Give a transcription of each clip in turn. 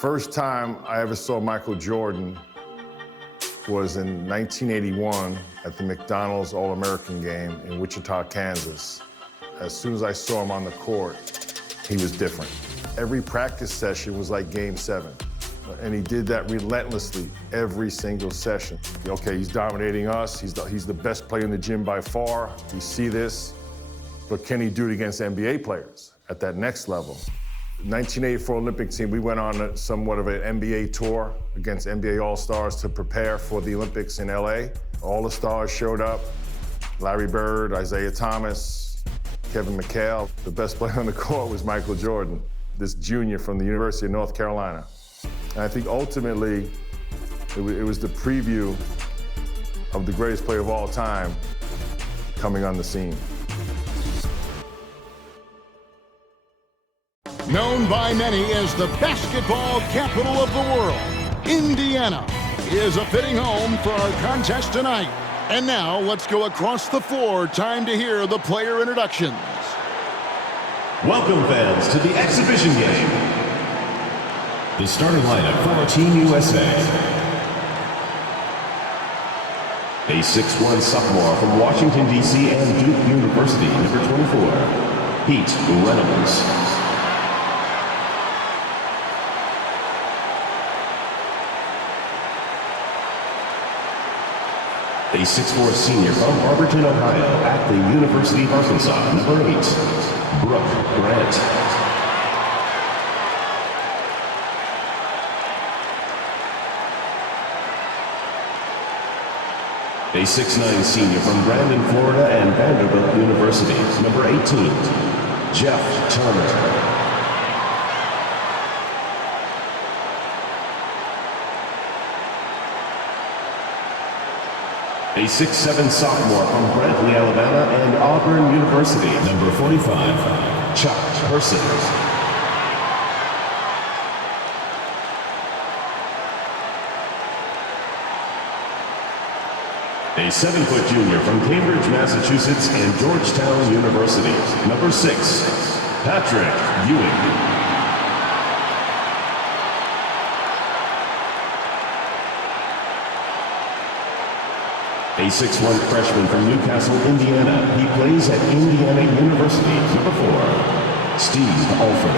first time I ever saw Michael Jordan was in 1981 at the McDonald's All-American game in Wichita, Kansas. As soon as I saw him on the court, he was different. Every practice session was like Game 7. And he did that relentlessly every single session. Okay, he's dominating us. He's the best player in the gym by far. We see this. But can he do it against NBA players at that next level? 1984 Olympic team, we went on somewhat of an NBA tour against NBA All-Stars to prepare for the Olympics in LA. All the stars showed up. Larry Bird, Isaiah Thomas, Kevin McHale. The best player on the court was Michael Jordan, this junior from the University of North Carolina. And I think ultimately, it was the preview of the greatest player of all time coming on the scene. Known by many as the basketball capital of the world, Indiana is a fitting home for our contest tonight. And now, let's go across the floor. Time to hear the player introductions. Welcome, fans, to the exhibition game. The starting lineup for Team USA. A 6'1" sophomore from Washington, D.C. and Duke University, number 24, Pete Reynolds. A 6'4" senior from Barberton, Ohio, at the University of Arkansas, number 8, Brooke Grant. A 6'9" senior from Brandon, Florida, and Vanderbilt University, number 18, Jeff Turner. A 6'7" sophomore from Brantley, Alabama, and Auburn University, number 45, Chuck Person. A 7-foot junior from Cambridge, Massachusetts, and Georgetown University, number 6, Patrick Ewing. A 6'1" freshman from Newcastle, Indiana. He plays at Indiana University, number 4, Steve Alford.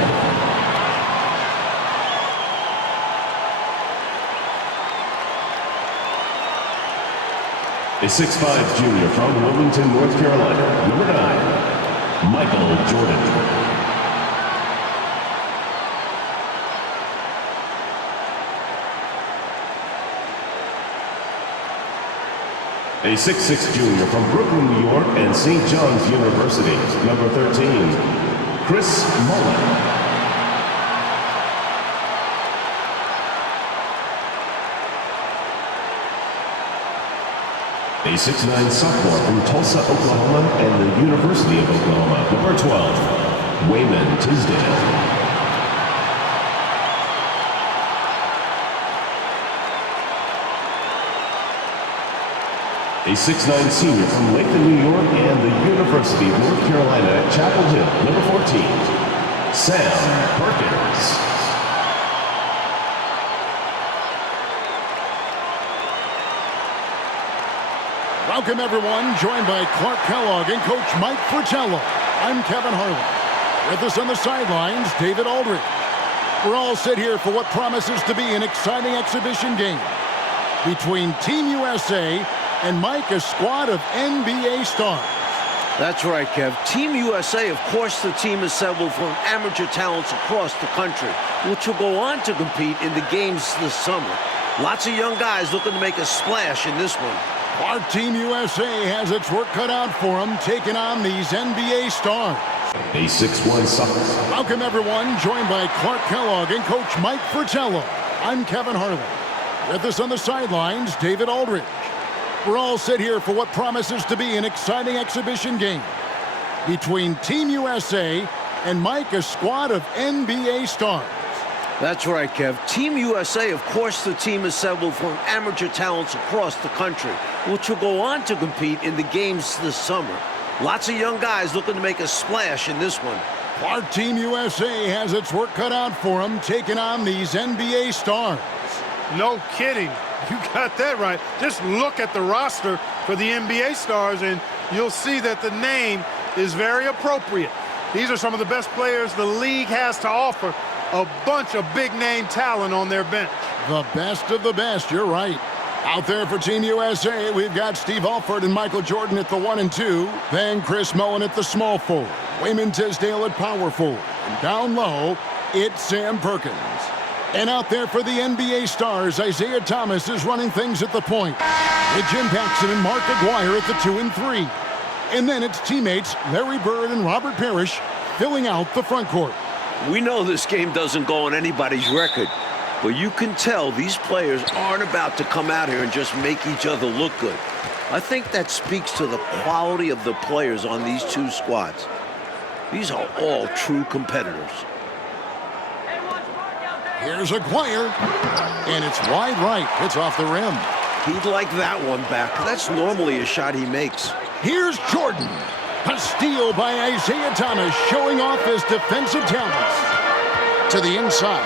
A 6'5" junior from Wilmington, North Carolina, number 9, Michael Jordan. A 6'6" junior from Brooklyn, New York, and St. John's University, number 13, Chris Mullen. A 6'9" sophomore from Tulsa, Oklahoma, and the University of Oklahoma, number 12, Wayman Tisdale. A 6'9" senior from Lakeland, New York, and the University of North Carolina at Chapel Hill, number 14, Sam Perkins. Welcome, everyone. Joined by Clark Kellogg and Coach Mike Fratello. I'm Kevin Harlan. With us on the sidelines, David Aldridge. We're all set here for what promises to be an exciting exhibition game between Team USA and Mike, a squad of NBA stars. That's right, Kev. Team USA, of course, the team assembled from amateur talents across the country, which will go on to compete in the games this summer. Lots of young guys looking to make a splash in this one. Our Team USA has its work cut out for them, taking on these NBA stars. A 6'1" sophomore. Welcome, everyone. Joined by Clark Kellogg and Coach Mike Fratello. I'm Kevin Harlan. With us on the sidelines, David Aldridge. We're all set here for what promises to be an exciting exhibition game between Team USA and Mike, a squad of NBA stars. That's right, Kev. Team USA, of course, the team assembled from amateur talents across the country, which will go on to compete in the games this summer. Lots of young guys looking to make a splash in this one. Our Team USA has its work cut out for them, taking on these NBA stars. No kidding. You got that right. Just look at the roster for the NBA stars, and you'll see that the name is very appropriate. These are some of the best players the league has to offer. A bunch of big-name talent on their bench. The best of the best, you're right. Out there for Team USA, we've got Steve Alford and Michael Jordan at the 1 and 2. Then Chris Mullin at the small forward. Wayman Tisdale at power forward. And down low, it's Sam Perkins. And out there for the NBA stars, Isaiah Thomas is running things at the point, with Jim Paxson and Mark Aguirre at the 2 and 3. And then it's teammates Larry Bird and Robert Parrish filling out the front court. We know this game doesn't go on anybody's record, but you can tell these players aren't about to come out here and just make each other look good. I think that speaks to the quality of the players on these two squads. These are all true competitors. Here's Aguirre, and it's wide right. It's off the rim. He'd like that one back. That's normally a shot he makes. Here's Jordan. A steal by Isaiah Thomas, showing off his defensive talents. To the inside.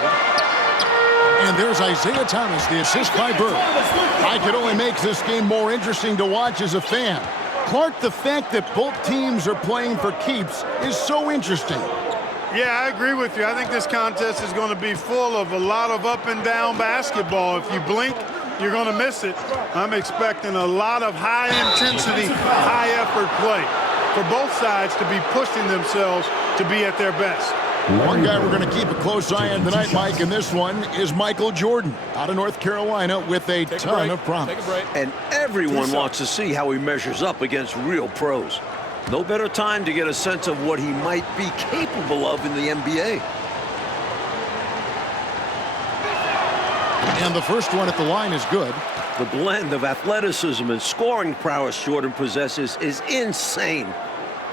And there's Isaiah Thomas, the assist by Bird. I could only make this game more interesting to watch as a fan. Clark, the fact that both teams are playing for keeps is so interesting. Yeah, I agree with you. I think this contest is going to be full of a lot of up and down basketball. If you blink, you're going to miss it. I'm expecting a lot of high intensity, high effort play for both sides to be pushing themselves to be at their best. One guy we're going to keep a close eye on tonight, Mike, and this one is Michael Jordan out of North Carolina with a ton of promise. And everyone wants to see how he measures up against real pros. No better time to get a sense of what he might be capable of in the NBA. And the first one at the line is good. The blend of athleticism and scoring prowess Jordan possesses is insane.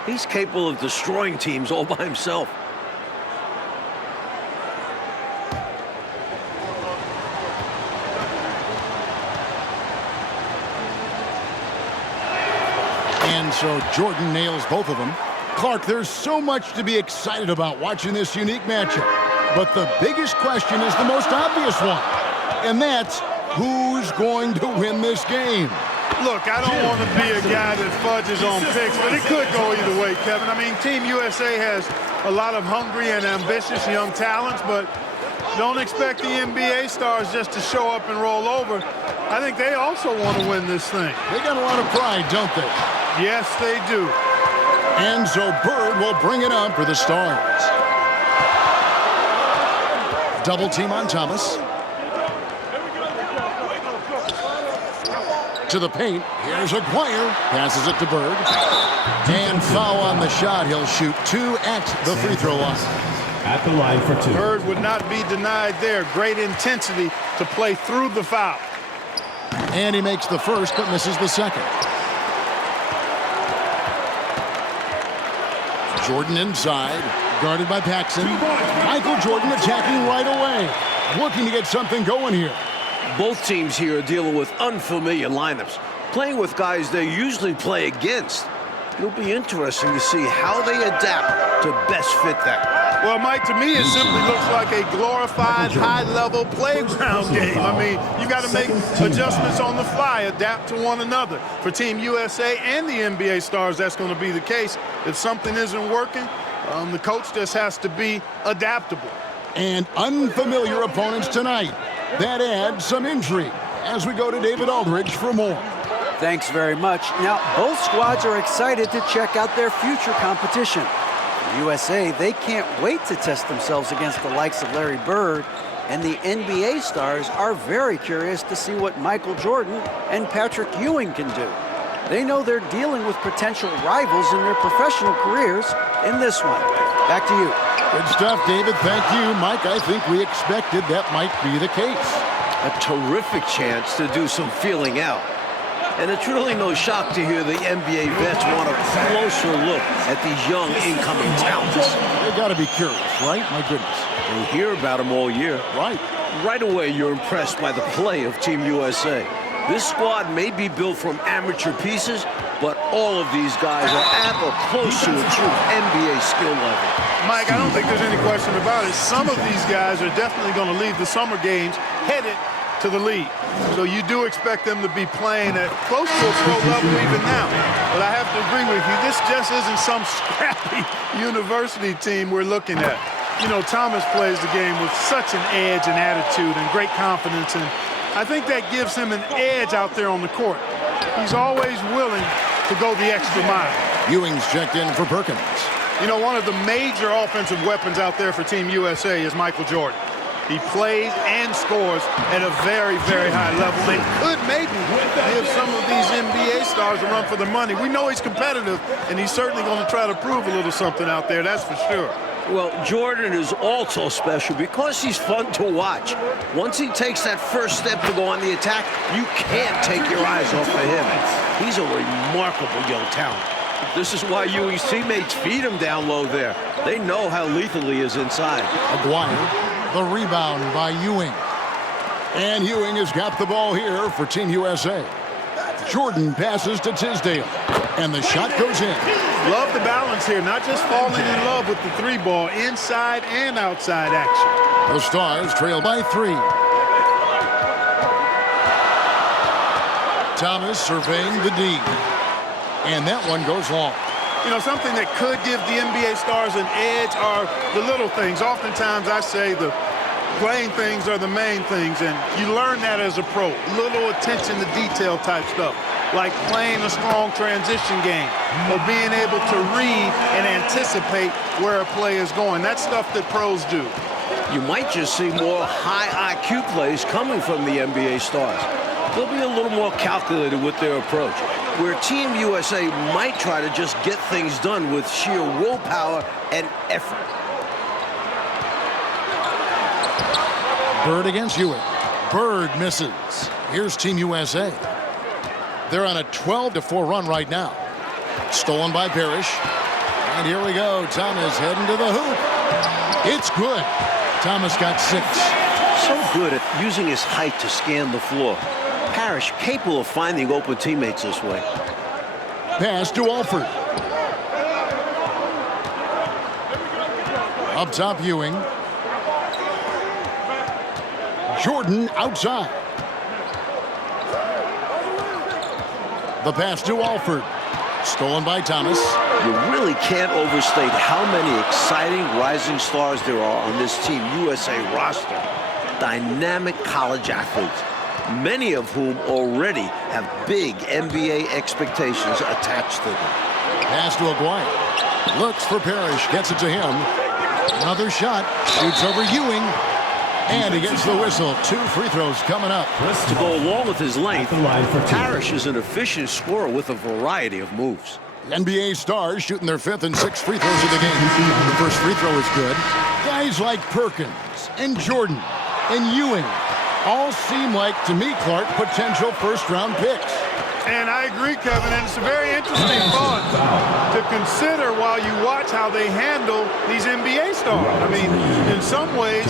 He's capable of destroying teams all by himself. And so Jordan nails both of them. Clark, there's so much to be excited about watching this unique matchup. But the biggest question is the most obvious one. And that's who's going to win this game. Look, I don't want to be a guy that fudges on picks, but it could go either way, Kevin. I mean, Team USA has a lot of hungry and ambitious young talents, but don't expect the NBA stars just to show up and roll over. I think they also want to win this thing. They got a lot of pride, don't they? Yes, they do. And so Bird will bring it up for the Stars. Double team on Thomas. To the paint. Here's Aguirre. Passes it to Bird. And foul on the shot. He'll shoot 2 at the free throw line. At the line for 2. Bird would not be denied there. Great intensity to play through the foul. And he makes the first, but misses the second. Jordan inside, guarded by Paxson. Michael Jordan attacking right away. Looking to get something going here. Both teams here are dealing with unfamiliar lineups, playing with guys they usually play against. It'll be interesting to see how they adapt to best fit that. Well, Mike, to me, it simply looks like a glorified high-level playground game. I mean, you got to make adjustments on the fly, adapt to one another. For Team USA and the NBA stars, that's going to be the case. If something isn't working, the coach just has to be adaptable. And unfamiliar opponents tonight. That adds some intrigue as we go to David Aldridge for more. Thanks very much. Now, both squads are excited to check out their future competition. The USA, they can't wait to test themselves against the likes of Larry Bird, and the NBA stars are very curious to see what Michael Jordan and Patrick Ewing can do. They know they're dealing with potential rivals in their professional careers in this one. Back to you. Good stuff, David. Thank you. Mike, I think we expected that might be the case. A terrific chance to do some feeling out. And it's really no shock to hear the NBA vets want a closer look at these young incoming talents. They got to be curious, right? My goodness. You hear about them all year. Right. Right away, you're impressed by the play of Team USA. This squad may be built from amateur pieces, but all of these guys are at or close to a true NBA skill level. Mike, I don't think there's any question about it. Some of these guys are definitely going to leave the summer games headed to the league. So you do expect them to be playing at close to a pro level even now. But I have to agree with you. This just isn't some scrappy university team we're looking at. You know, Thomas plays the game with such an edge and attitude and great confidence, and I think that gives him an edge out there on the court. He's always willing to go the extra mile. Ewing's checked in for Perkins. You know, one of the major offensive weapons out there for Team USA is Michael Jordan. He plays and scores at a very, very high level and could maybe give some of these NBA stars a run for the money. We know he's competitive, and he's certainly going to try to prove a little something out there, that's for sure. Well, Jordan is also special because he's fun to watch. Once he takes that first step to go on the attack, you can't take your eyes off of him. He's a remarkable young talent. This is why Ewing's teammates feed him down low there. They know how lethal he is inside. Aguirre, the rebound by Ewing. And Ewing has got the ball here for Team USA. Jordan passes to Tisdale, and the shot goes in. Love the balance here, not just falling in love with the three ball, inside and outside action. The Stars trail by 3. Thomas surveying the D. And that one goes long. You know, something that could give the NBA stars an edge are the little things. Oftentimes I say the playing things are the main things, and you learn that as a pro. Little attention to detail type stuff, like playing a strong transition game or being able to read and anticipate where a play is going. That's stuff that pros do. You might just see more high IQ plays coming from the NBA stars. They'll be a little more calculated with their approach, where Team USA might try to just get things done with sheer willpower and effort. Bird against Ewing. Bird misses. Here's Team USA. They're on a 12-4 run right now. Stolen by Parrish. And here we go. Thomas heading to the hoop. It's good. Thomas got 6. So good at using his height to scan the floor. Parrish capable of finding open teammates this way. Pass to Alford. Up top, Ewing. Jordan outside. The pass to Alford. Stolen by Thomas. You really can't overstate how many exciting rising stars there are on this Team USA roster. Dynamic college athletes, many of whom already have big NBA expectations attached to them. Pass to Aguirre. Looks for Parrish. Gets it to him. Another shot. Shoots over Ewing. And he gets the whistle. 2 free throws coming up. To go along with his length, Parrish is an efficient scorer with a variety of moves. NBA stars shooting their 5th and 6th free throws of the game. The first free throw is good. Guys like Perkins and Jordan and Ewing all seem like, to me, Clark, potential first-round picks. And I agree, Kevin, and it's a very interesting thought to consider while you watch how they handle these NBA stars. I mean, in some ways,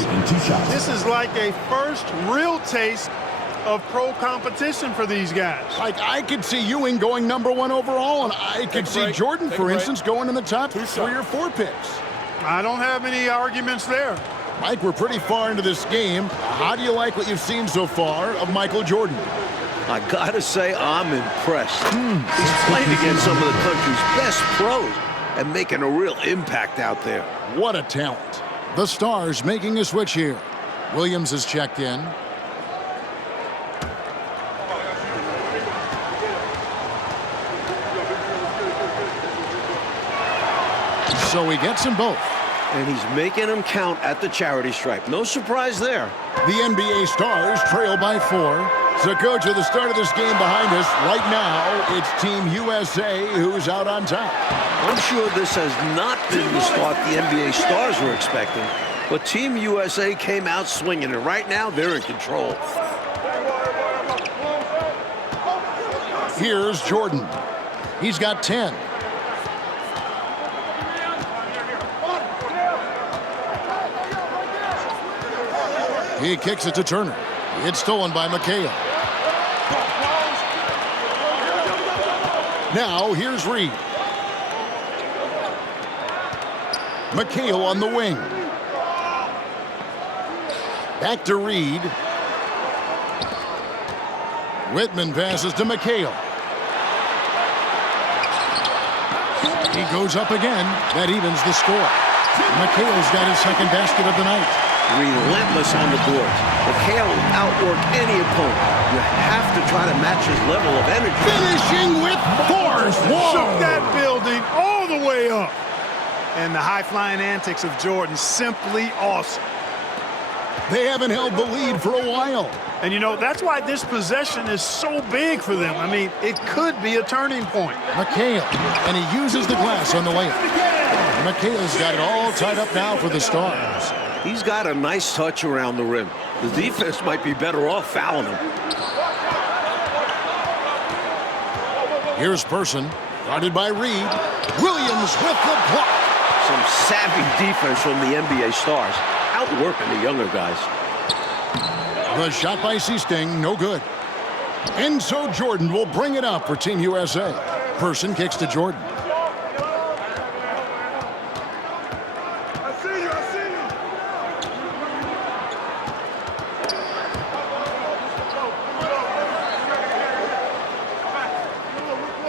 this is like a first real taste of pro competition for these guys. Like, I could see Ewing going #1 overall, and I could see Jordan, for instance, going in the top 3 or 4 picks. I don't have any arguments there. Mike, we're pretty far into this game. How do you like what you've seen so far of Michael Jordan? I gotta say, I'm impressed. He's playing against some of the country's best pros and making a real impact out there. What a talent. The Stars making a switch here. Williams has checked in. So he gets them both. And he's making them count at the charity stripe. No surprise there. The NBA Stars trail by 4. So, Coach, at the start of this game behind us, right now, it's Team USA who's out on top. I'm sure this has not been the start the NBA Stars were expecting, but Team USA came out swinging, and right now they're in control. Here's Jordan. He's got 10. He kicks it to Turner. It's stolen by McHale. Now, here's Reed. McHale on the wing. Back to Reed. Whitman passes to McHale. He goes up again. That evens the score. McHale's got his second basket of the night. Relentless on the boards. McHale will outwork any opponent. You have to try to match his level of energy. Finishing with force. Shook that building all the way up. And the high-flying antics of Jordan, simply awesome. They haven't held the lead for a while. And, you know, that's why this possession is so big for them. I mean, it could be a turning point. McHale, and he uses the glass on the layup. McHale's got it all tied up now for the Stars. He's got a nice touch around the rim. The defense might be better off fouling him. Here's Person, guarded by Reed. Williams with the block. Some savvy defense from the NBA Stars, outworking the younger guys. The shot by Seasting, no good. And so Jordan will bring it up for Team USA. Person kicks to Jordan.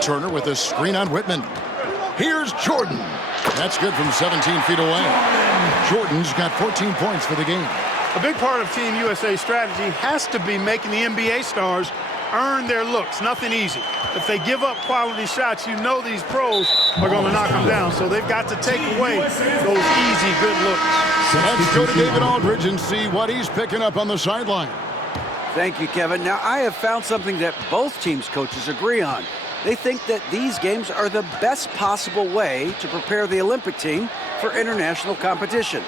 Turner with a screen on Whitman. Here's Jordan. That's good from 17 feet away. Jordan's got 14 points for the game. A big part of Team USA's strategy has to be making the NBA stars earn their looks. Nothing easy. If they give up quality shots, you know these pros are going to knock them down. So they've got to take away those easy, good looks. Let's go to David Aldridge and see what he's picking up on the sideline. Thank you, Kevin. Now, I have found something that both teams' coaches agree on. They think that these games are the best possible way to prepare the Olympic team for international competition.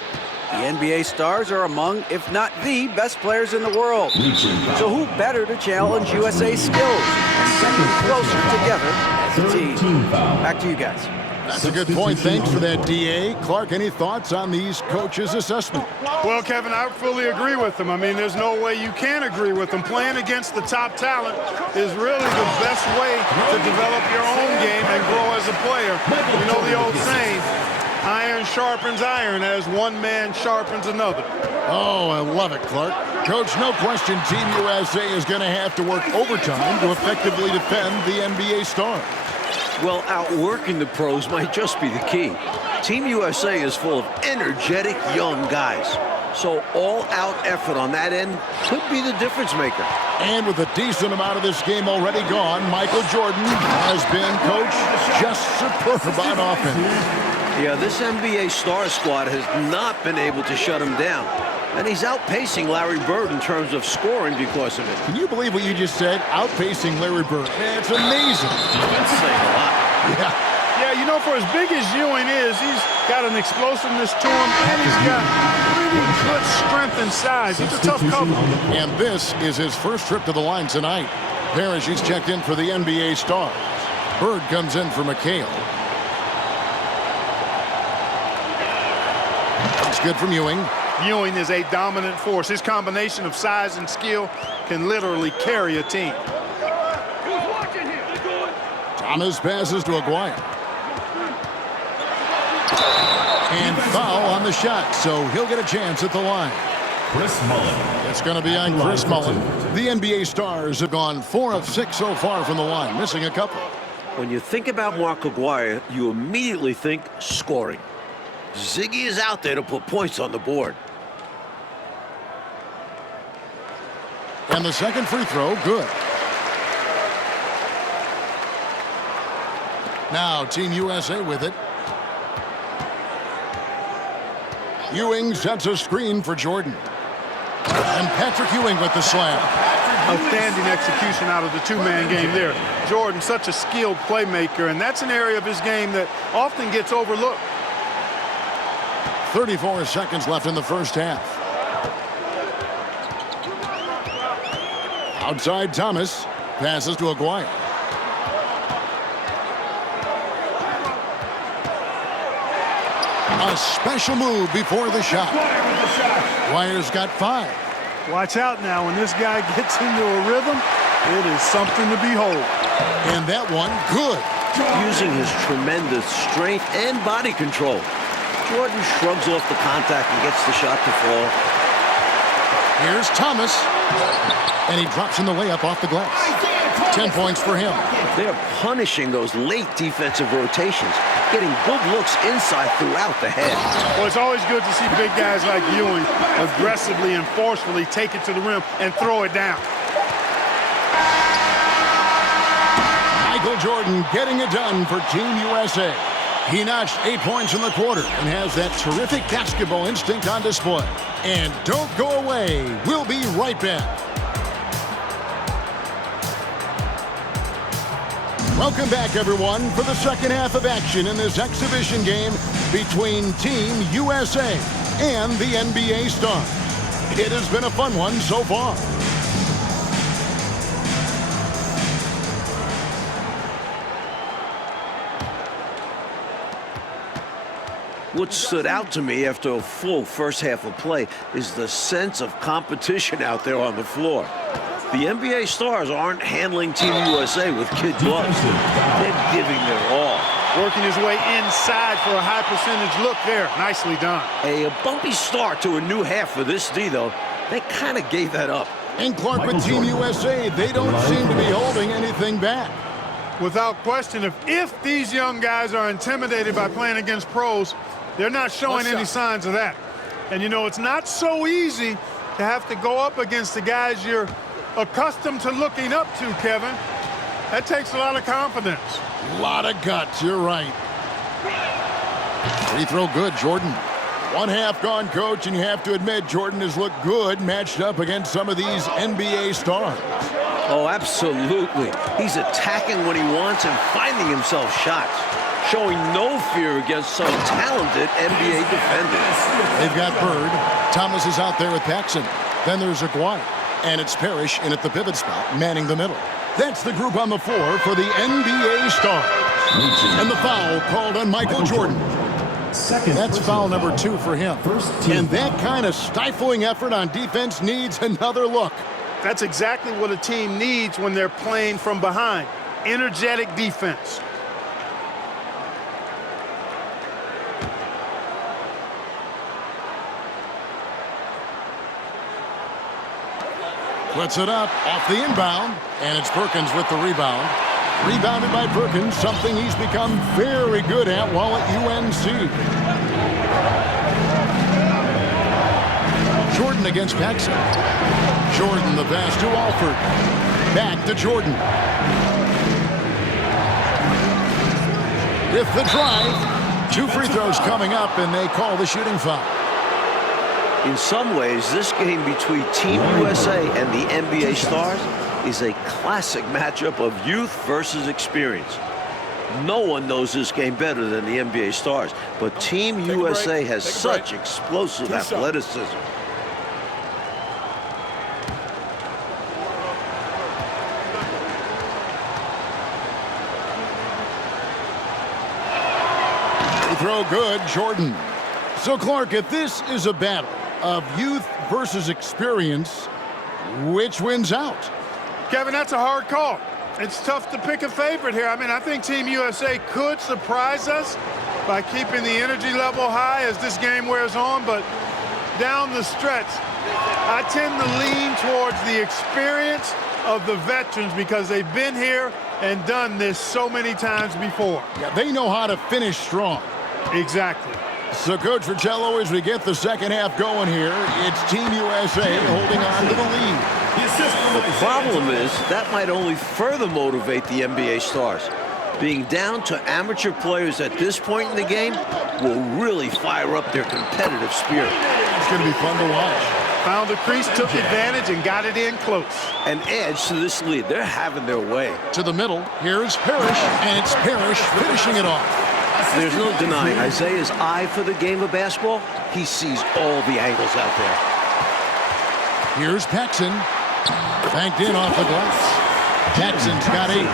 The NBA stars are among, if not the, best players in the world. So who better to challenge USA's skills and bring them closer together as a team? Back to you guys. That's a good point. Thanks for that, D.A. Clark, any thoughts on these coaches' assessment? Well, Kevin, I fully agree with them. I mean, there's no way you can agree with them. Playing against the top talent is really the best way to develop your own game and grow as a player. You know the old saying, iron sharpens iron as one man sharpens another. Oh, I love it, Clark. Coach, no question Team USA is going to have to work overtime to effectively defend the NBA stars. Well, outworking the pros might just be the key. Team USA is full of energetic young guys. So all-out effort on that end could be the difference maker. And with a decent amount of this game already gone, Michael Jordan has been, Coach, just superb on offense. Yeah, this NBA star squad has not been able to shut him down. And he's outpacing Larry Bird in terms of scoring because of it. Can you believe what you just said? Outpacing Larry Bird. Man, it's amazing. That's saying a lot. Yeah, you know, for as big as Ewing is, he's got an explosiveness to him, and he's got pretty good strength and size. He's a tough cover. And this is his first trip to the line tonight. Parrish, he's checked in for the NBA stars. Bird comes in for McHale. It's good from Ewing. Ewing is a dominant force. His combination of size and skill can literally carry a team. Thomas passes to Aguirre. And foul on the shot, so he'll get a chance at the line. Chris Mullen. It's going to be on Chris Mullen. The NBA stars have gone 4 of 6 so far from the line, missing a couple. When you think about Mark Aguirre, you immediately think scoring. Ziggy is out there to put points on the board. And the second free throw, good. Now Team USA with it. Ewing sets a screen for Jordan. And Patrick Ewing with the slam. Outstanding execution out of the two-man game there. Jordan, such a skilled playmaker, and that's an area of his game that often gets overlooked. 34 seconds left in the first half. Outside Thomas. Passes to Aguirre. A special move before the shot. Aguirre's got 5. Watch out now. When this guy gets into a rhythm, it is something to behold. And that one, good. using his tremendous strength and body control. Jordan shrugs off the contact and gets the shot to fall. Here's Thomas. And he drops in the layup off the glass. 10 points for him. They're punishing those late defensive rotations, getting good looks inside throughout the head. Well, it's always good to see big guys like Ewing aggressively and forcefully take it to the rim and throw it down. Michael Jordan getting it done for Team USA. He notched 8 points in the quarter and has that terrific basketball instinct on display. And don't go away. We'll be right back. Welcome back, everyone, for the second half of action in this exhibition game between Team USA and the NBA Stars. It has been a fun one so far. What stood out to me after a full first half of play is the sense of competition out there on the floor. The NBA Stars aren't handling Team USA with kid gloves. They're giving their all. Working his way inside for a high percentage look there. Nicely done. A bumpy start to a new half for this D, though. They kind of gave that up. And Clark with Team USA, they don't seem to be holding anything back. Without question, if these young guys are intimidated by playing against pros, they're not showing any signs of that. And, you know, it's not so easy to have to go up against the guys you're accustomed to looking up to, Kevin. That takes a lot of confidence. A lot of guts, you're right. Free throw good, Jordan. 1 half gone, Coach, and you have to admit Jordan has looked good matched up against some of these NBA stars. Oh, absolutely. He's attacking when he wants and finding himself shots, showing no fear against some talented NBA defenders. They've got Bird. Thomas is out there with Paxson. Then there's Aguirre. And it's Parrish in at the pivot spot, manning the middle. That's the group on the floor for the NBA Stars. And the foul called on Michael Jordan. That's foul number 2 for him. And that kind of stifling effort on defense needs another look. That's exactly what a team needs when they're playing from behind. Energetic defense. Puts it up off the inbound, and it's Perkins with the rebound. Rebounded by Perkins, something he's become very good at while at UNC. Jordan against Paxson. Jordan the pass to Alford. Back to Jordan. With the drive, 2 free throws coming up, and they call the shooting foul. In some ways, this game between Team USA and the NBA Stars is a classic matchup of youth versus experience. No one knows this game better than the NBA Stars, but Team USA has such explosive athleticism. Throw good, Jordan. So, Clark, if this is a battle of youth versus experience, which wins out? Kevin, that's a hard call. It's tough to pick a favorite here. I mean, I think Team USA could surprise us by keeping the energy level high as this game wears on, but down the stretch, I tend to lean towards the experience of the veterans because they've been here and done this so many times before. Yeah, they know how to finish strong. Exactly. So, Coach Fratello, as we get the second half going here, it's Team USA holding on to the lead. The problem is that might only further motivate the NBA Stars. Being down to amateur players at this point in the game will really fire up their competitive spirit. It's going to be fun to watch. Found the crease, took advantage, and got it in close. An edge to this lead. They're having their way. To the middle, here's Parrish, and it's Parrish finishing it off. There's no denying Isaiah's eye for the game of basketball. He sees all the angles out there. Here's Paxson. Banked in off the glass. Paxson's got 8.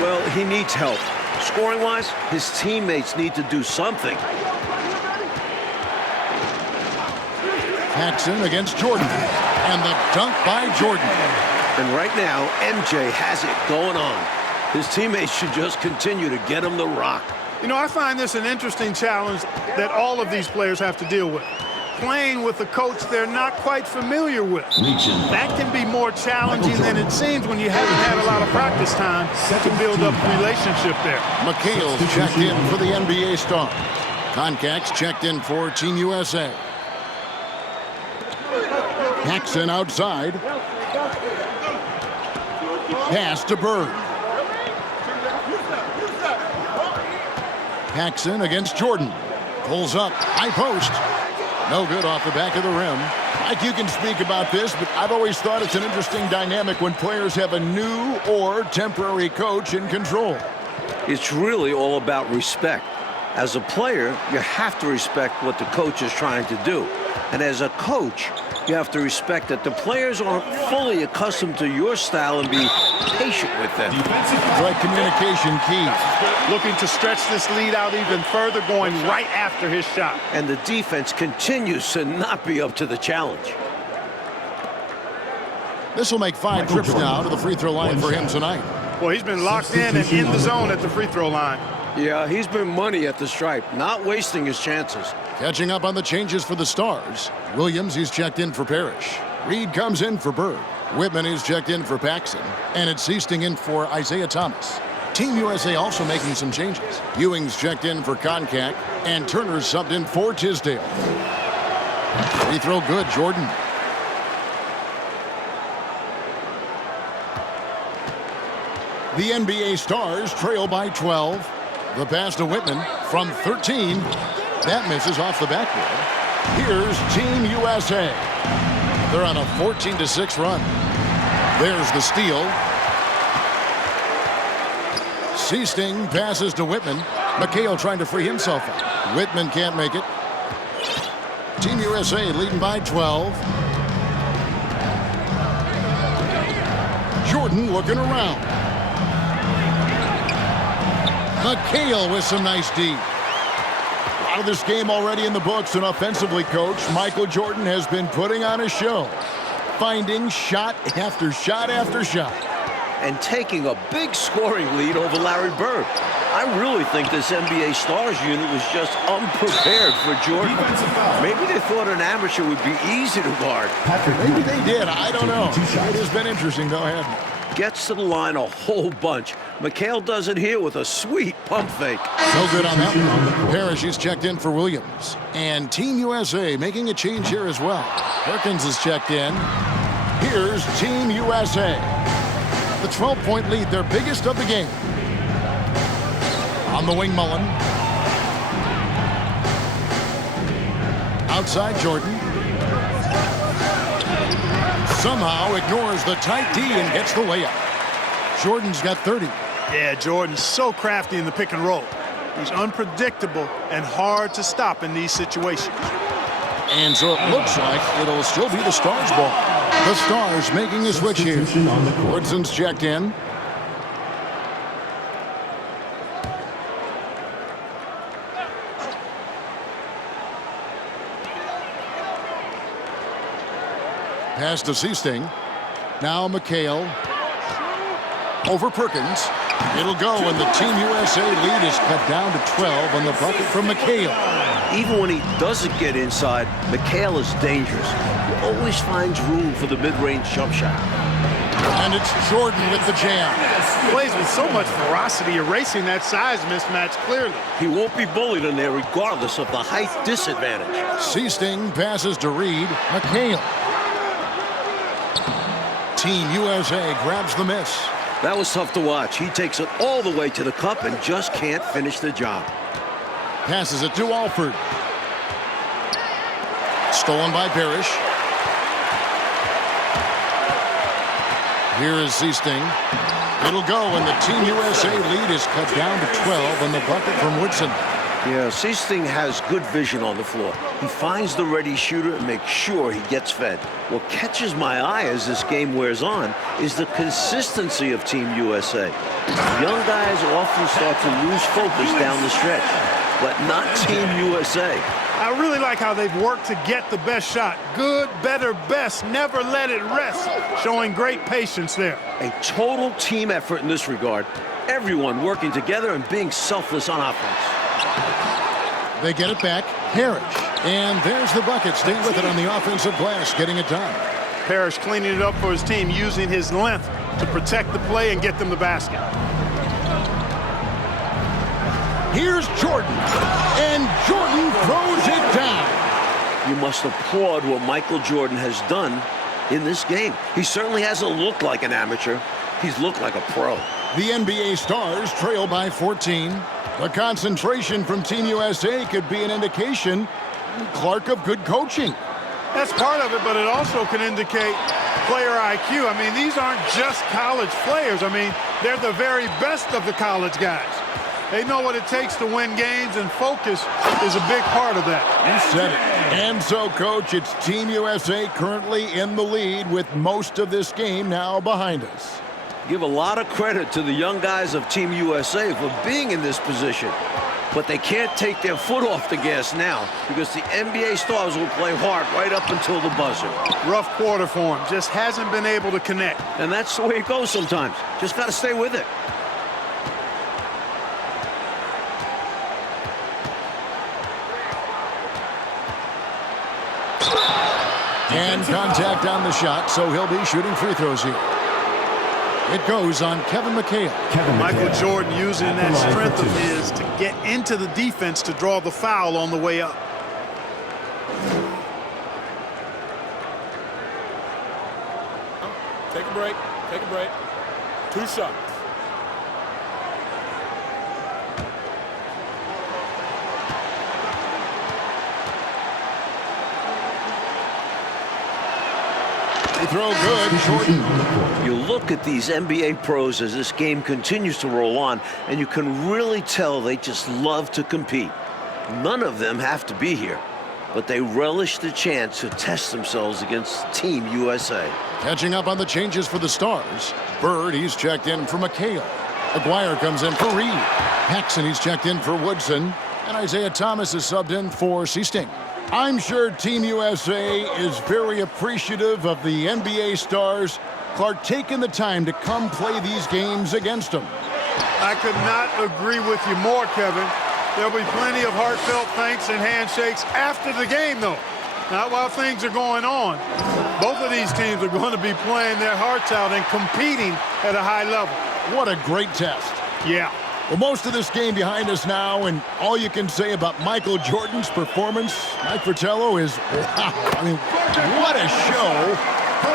Well, he needs help. Scoring-wise, his teammates need to do something. Paxson against Jordan. And the dunk by Jordan. And right now, MJ has it going on. His teammates should just continue to get him the rock. You know, I find this an interesting challenge that all of these players have to deal with. Playing with a coach they're not quite familiar with. That can be more challenging than it seems when you haven't had a lot of practice time to build up a relationship there. McHale's checked in for the NBA star. Koncak's checked in for Team USA. Paxson outside. Pass to Bird. Paxson against Jordan. Pulls up. High post. No good off the back of the rim. Mike, you can speak about this, but I've always thought it's an interesting dynamic when players have a new or temporary coach in control. It's really all about respect. As a player, you have to respect what the coach is trying to do. And as a coach, you have to respect that the players aren't fully accustomed to your style and be patient with them. Right communication key. Looking to stretch this lead out even further, going right after his shot. And the defense continues to not be up to the challenge. This will make 5 trips now to the free throw line for him tonight. Well, he's been locked in and in the zone at the free throw line. Yeah, he's been money at the stripe, not wasting his chances. Catching up on the changes for the Stars. Williams, he's checked in for Parrish. Reed comes in for Bird. Whitman is checked in for Paxson. And it's Seasting in for Isaiah Thomas. Team USA also making some changes. Ewing's checked in for Koncak. And Turner's subbed in for Tisdale. Free throw good, Jordan. The NBA Stars trail by 12. The pass to Whitman from 13. That misses off the backboard. Here's Team USA. They're on a 14-6 run. There's the steal. Seasting passes to Whitman. McHale trying to free himself up. Whitman can't make it. Team USA leading by 12. Jordan looking around. McHale with some nice D. A lot of this game already in the books, and offensively, Coach Michael Jordan has been putting on a show, finding shot after shot after shot. And taking a big scoring lead over Larry Bird. I really think this NBA Stars unit was just unprepared for Jordan. Maybe they thought an amateur would be easy to guard. Maybe they did. I don't know. It has been interesting, though, hasn't it? Gets to the line a whole bunch. McHale does it here with a sweet pump fake. No good on that one. Parrish is checked in for Williams. And Team USA making a change here as well. Perkins is checked in. Here's Team USA. The 12-point lead, their biggest of the game. On the wing, Mullen. Outside, Jordan. Somehow ignores the tight D and gets the layup. Jordan's got 30. Yeah, Jordan's so crafty in the pick and roll. He's unpredictable and hard to stop in these situations. And so it looks like it'll still be the Stars' ball. The Stars making a switch here. Woodson's checked in. Pass to Seasting. Now McHale. Over Perkins. It'll go, and the Team USA lead is cut down to 12 on the bucket from McHale. Even when he doesn't get inside, McHale is dangerous. He always finds room for the mid-range jump shot. And it's Jordan with the jam. Plays with so much ferocity, erasing that size mismatch clearly. He won't be bullied in there regardless of the height disadvantage. Seasting passes to Reed. McHale. Team USA grabs the miss. That was tough to watch. He takes it all the way to the cup and just can't finish the job. Passes it to Alford. Stolen by Parrish. Here is Seasting. It'll go, and the Team USA lead is cut down to 12 on the bucket from Woodson. Yeah, Seasting has good vision on the floor. He finds the ready shooter and makes sure he gets fed. What catches my eye as this game wears on is the consistency of Team USA. Young guys often start to lose focus down the stretch. but not Team USA. I really like how they've worked to get the best shot. Good, better, best. Never let it rest. Showing great patience there. A total team effort in this regard. Everyone working together and being selfless on offense. They get it back. Parrish. And there's the bucket. Staying with it on the offensive glass, getting it done. Parrish cleaning it up for his team, using his length to protect the play and get them the basket. Here's Jordan. And Jordan throws it down. You must applaud what Michael Jordan has done in this game. He certainly hasn't looked like an amateur. He's looked like a pro. The NBA Stars trail by 14. The concentration from Team USA could be an indication, Clark, of good coaching. That's part of it, but it also can indicate player IQ. I mean, these aren't just college players. I mean, they're the very best of the college guys. They know what it takes to win games, and focus is a big part of that. You said it. And so, Coach, it's Team USA currently in the lead with most of this game now behind us. Give a lot of credit to the young guys of Team USA for being in this position. But they can't take their foot off the gas now because the NBA Stars will play hard right up until the buzzer. Rough quarter for him. Just hasn't been able to connect. And that's the way it goes sometimes. Just got to stay with it. And contact on the shot, so he'll be shooting free throws here. It goes on Kevin McHale. Michael Jordan using that strength of his to get into the defense to draw the foul on the way up. Take a break. Take a break. 2 shots. They throw good. Jordan. You look at these NBA pros as this game continues to roll on, and you can really tell they just love to compete. None of them have to be here, but they relish the chance to test themselves against Team USA. Catching up on the changes for the Stars. Bird, he's checked in for McHale. Aguirre comes in for Reale. Paxson, he's checked in for Woodson. And Isaiah Thomas is subbed in for Seasting. I'm sure Team USA is very appreciative of the NBA Stars, Clark, taking the time to come play these games against them. I could not agree with you more, Kevin. There'll be plenty of heartfelt thanks and handshakes after the game, though. Not while things are going on. Both of these teams are going to be playing their hearts out and competing at a high level. What a great test. Yeah. Well, most of this game behind us now, and all you can say about Michael Jordan's performance, Mike Fratello, is wow. I mean, what a show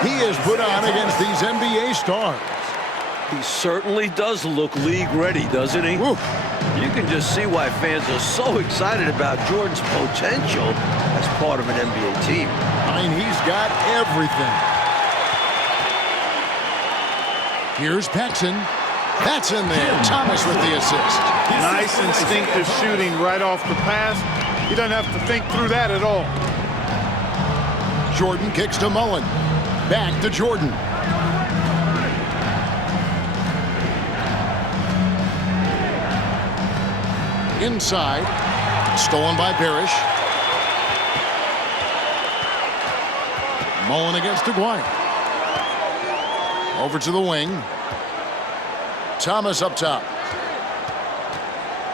he has put on against these NBA stars. He certainly does look league ready, doesn't he? Woo. You can just see why fans are so excited about Jordan's potential as part of an NBA team. I mean, he's got everything. Here's Paxson. That's in there. Thomas with the assist. Nice instinctive shooting right off the pass. He doesn't have to think through that at all. Jordan kicks to Mullen. Back to Jordan. Inside. Stolen by Parrish. Mullen against Aguirre. Over to the wing. Thomas up top.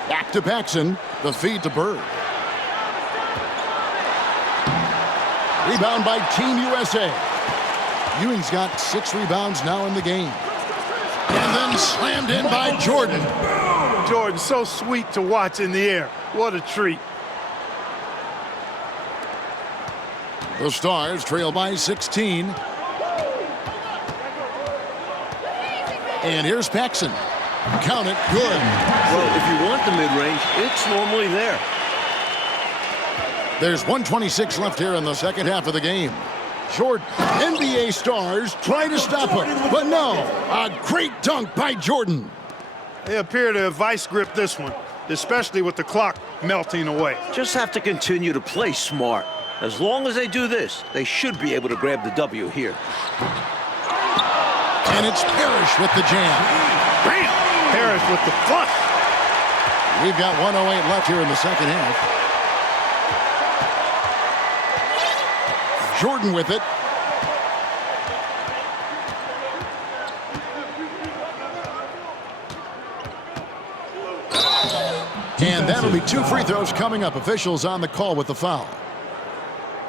Back to Paxson. The feed to Bird. Rebound by Team USA. Ewing's got 6 rebounds now in the game. And then slammed in by Jordan. Jordan, so sweet to watch in the air. What a treat. The Stars trail by 16. And here's Paxson. Count it. Good. Well, if you want the mid-range, it's normally there. There's 1:26 left here in the second half of the game. Jordan, NBA Stars try to stop him, but no. A great dunk by Jordan. They appear to have vice gripped this one, especially with the clock melting away. Just have to continue to play smart. As long as they do this, they should be able to grab the W here. And it's Parrish with the jam. Bam! Parrish with the flush. We've got 1:08 left here in the second half. Jordan with it. And that'll be 2 free throws coming up. Officials on the call with the foul.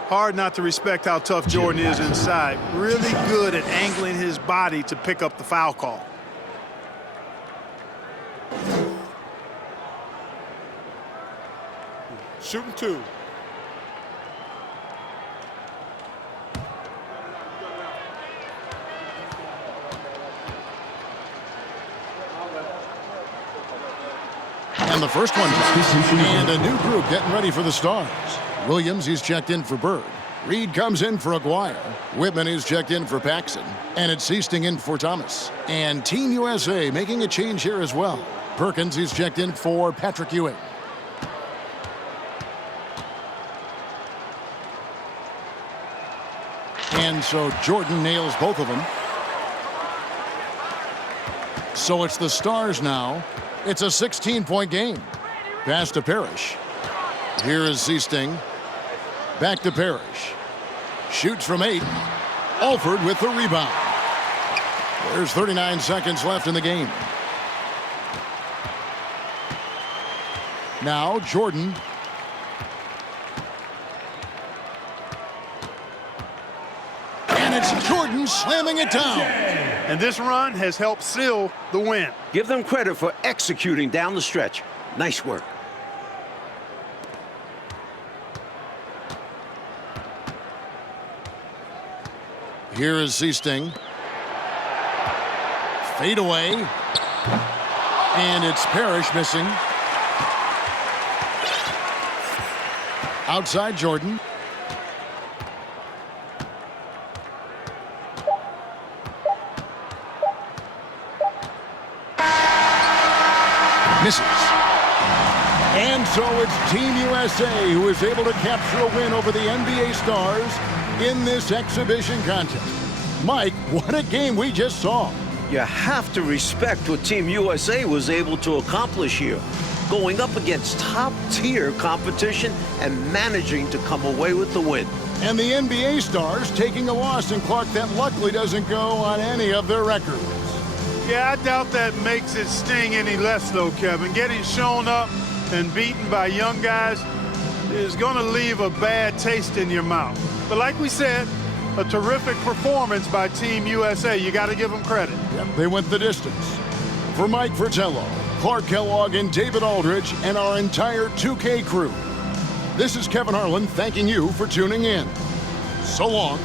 Hard not to respect how tough Jordan is inside. Really good at angling his body to pick up the foul call. Shooting 2. And the first one drops. And a new group getting ready for the Stars. Williams, he's checked in for Bird. Reed comes in for Aguirre. Whitman is checked in for Paxson. And it's Seasting in for Thomas. And Team USA making a change here as well. Perkins, he's checked in for Patrick Ewing. And so Jordan nails both of them. So it's the Stars now. It's a 16-point game. Pass to Parrish. Here is Seasting. Back to Parrish. Shoots from 8. Alford with the rebound. There's 39 seconds left in the game. Now Jordan. And it's Jordan slamming it down. And this run has helped seal the win. Give them credit for executing down the stretch. Nice work. Here is Seasting. Fade away. And it's Parrish missing. Outside Jordan. Misses. And so it's Team USA who is able to capture a win over the NBA Stars in this exhibition contest. Mike, what a game we just saw. You have to respect what Team USA was able to accomplish here. Going up against top-tier competition and managing to come away with the win. And the NBA Stars taking a loss in Clark that luckily doesn't go on any of their records. Yeah, I doubt that makes it sting any less, though, Kevin. Getting shown up and beaten by young guys is going to leave a bad taste in your mouth. But like we said, a terrific performance by Team USA. You got to give them credit. Yep, they went the distance. For Mike Fratello, Clark Kellogg, and David Aldridge, and our entire 2K crew, this is Kevin Harlan thanking you for tuning in. So long.